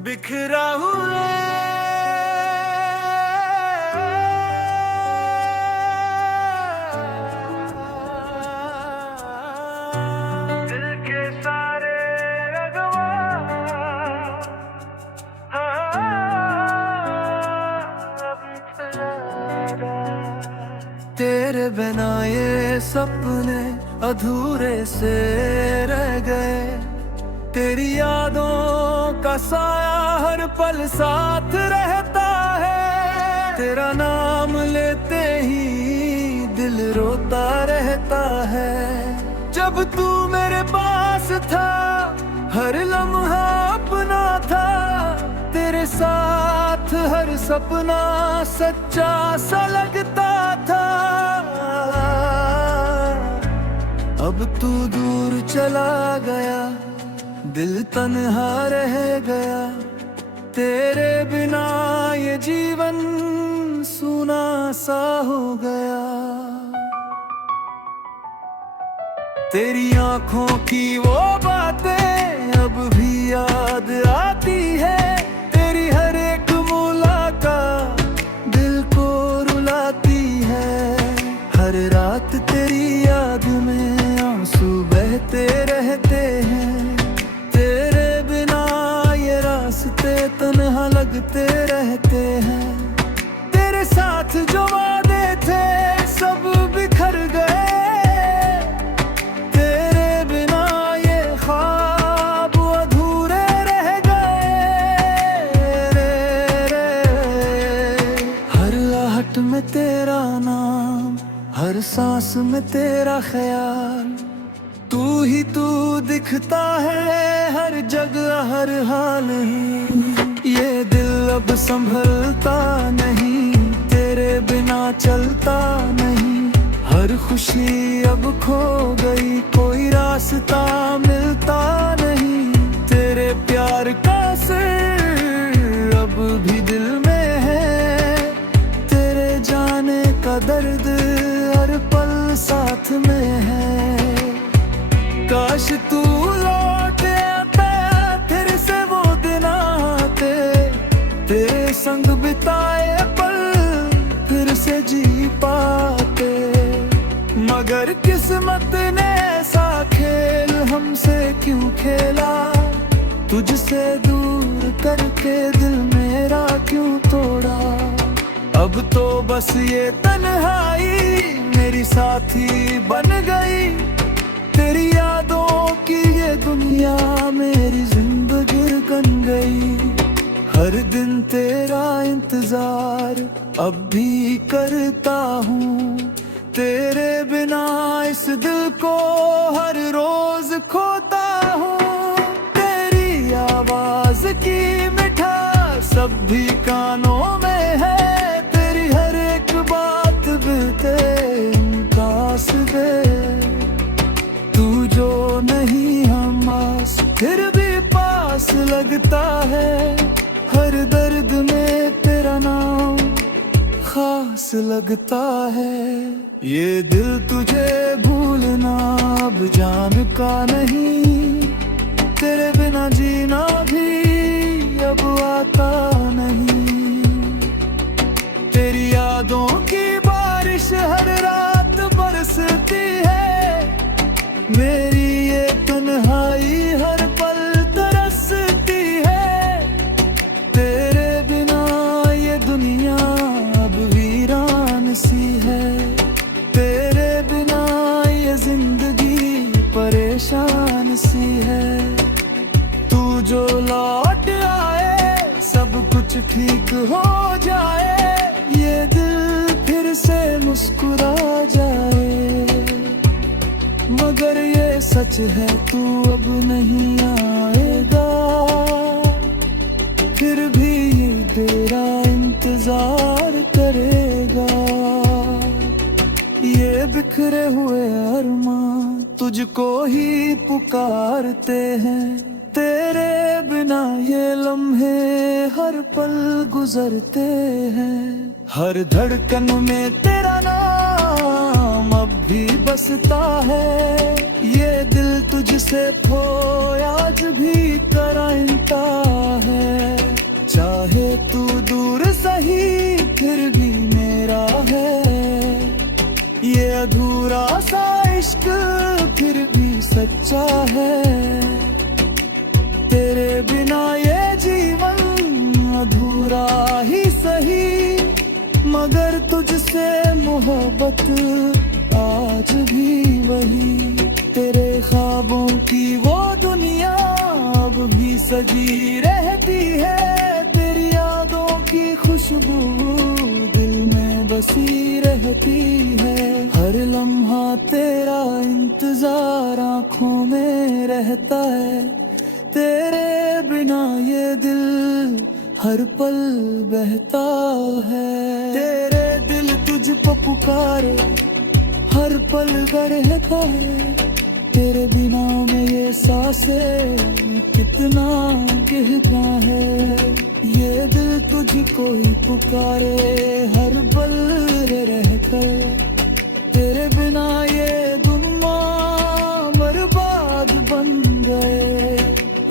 बिखरा हुआ दिल के सारे रगवा तेरे बिना ये सपने अधूरे से रह गए। तेरी यादों का साया हर पल साथ रहता है। तेरा नाम लेते ही दिल रोता रहता है। जब तू मेरे पास था हर लम्हा अपना था। तेरे साथ हर सपना सच्चा सा लगता था। अब तू दूर चला गया, दिल तन्हा रह गया। तेरे बिना ये जीवन सूना सा हो गया। तेरी आंखों की वो बातें अब भी याद आती है। तेरी हर एक मुलाकात दिल को रुलाती है। हर रात तेरी याद में आंसू बहते रहते हैं। तेरे बिना ये रास्ते तन्हा लगते रहते हैं। तेरे साथ जो वादे थे सब बिखर गए। तेरे बिना ये ख्वाब अधूरे रह गए। हर आहट में तेरा नाम, हर सांस में तेरा ख्याल। तू ही तू दिखता है हर जगह हर हाल। ये दिल अब संभलता नहीं, तेरे बिना चलता नहीं। हर खुशी अब खो गई, कोई रास्ता मिलता नहीं। तेरे प्यार का असर अब भी दिल में है। तेरे जाने का दर्द हर पल साथ में है। काश तू लौट आता फिर से वो दिन आते। तेरे संग बिताए पल फिर से जी पाते। मगर किस्मत ने ऐसा खेल हमसे क्यों खेला। तुझसे दूर करके दिल मेरा क्यों तोड़ा। अब तो बस ये तन्हाई मेरी साथी बन गई। तेरी यादों की ये दुनिया मेरी जिंदगी बन गई। हर दिन तेरा इंतजार अब भी करता हूँ। तेरे बिना इस दिल को हर रोज खोता हूँ। तेरी आवाज की मिठास अब भी कानों में है। तेरी हर एक बात बिते कास दे। नहीं हम आस फिर भी पास लगता है। हर दर्द में तेरा नाम खास लगता है। ये दिल तुझे भूलना अब जान का नहीं। तेरे बिना जीना भी अब आता नहीं। तेरी यादों की बारिश हर रात बरसती है। मेरी ये तन्हाई हर पल तरसती है। तेरे बिना ये दुनिया अब वीरान सी है। तेरे बिना ये जिंदगी परेशान सी है। तू जो लौट आए सब कुछ ठीक हो जाए। ये दिल फिर से मुस्कुरा जाए। मगर ये सच है तू अब नहीं आएगा। फिर भी ये तेरा इंतजार करेगा। ये बिखरे हुए अरमान तुझको ही पुकारते हैं। तेरे बिना ये लम्हे हर पल गुजरते हैं। हर धड़कन में तेरा नाम अब भी बसता है। ये दिल तुझसे खोया आज भी कराता है। सोचा है, तेरे बिना ये जीवन अधूरा ही सही, मगर तुझसे मोहब्बत आज भी वही। तेरे ख्वाबों की वो दुनिया अब भी सजी रहती है, तेरी यादों की खुशबू दिल में बसी रहती है। हर लम्हा तेरा इंतजार आँखों में रहता है, तेरे बिना ये दिल हर पल बहता है। तेरे दिल तुझ को पुकारे, हर पल रहता है, तेरे बिना में ये सांसें कितना गिरता है। ये दिल तुझको ही पुकारे, हर पल रहकर, तेरे बिना ये दुनिया बर्बाद बन गए।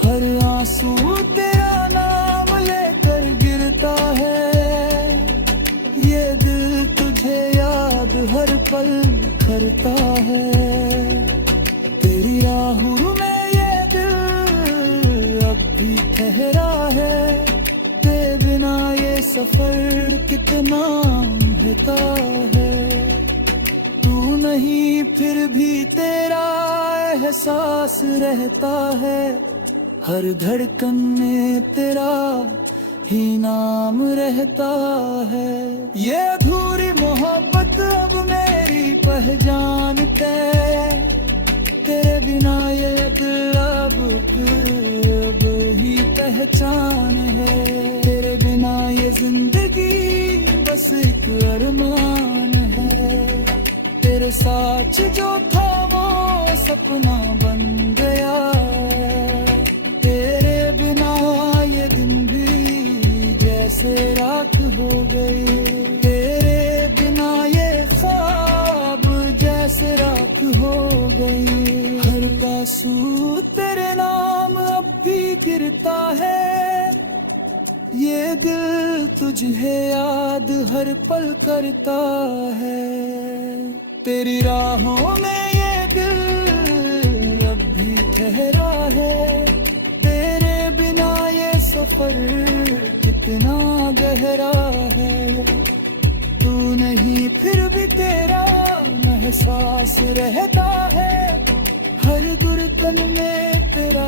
हर आंसू तेरा नाम लेकर गिरता है, ये दिल तुझे याद हर पल करता है। तेरी राहों में ये दिल अब भी ठहरा है, तेरे बिना ये सफर कितना बहता है। तू नहीं फिर भी तेरा एहसास रहता है, हर धड़कन में तेरा ही नाम रहता है। ये अधूरी मोहब्बत अब मेरी पहचान है, तेरे बिना ये दिल अब ही पहचान है। तेरे बिना ये जिंदगी बस एक अरमान है, तेरे साथ जो था वो सपना बन गया। तेरे बिना ये दिन भी जैसे राख हो गई, तेरे बिना ये ख्वाब जैसे राख हो गई। हर आंसू तेरे नाम अब भी गिरता है, ये दिल तुझे याद हर पल करता है। तेरी राहों में ये दिल अब भी ठहरा है, तेरे बिना ये सफर कितना गहरा है। तू नहीं फिर भी तेरा एहसास रहता है, हर धड़कन में तेरा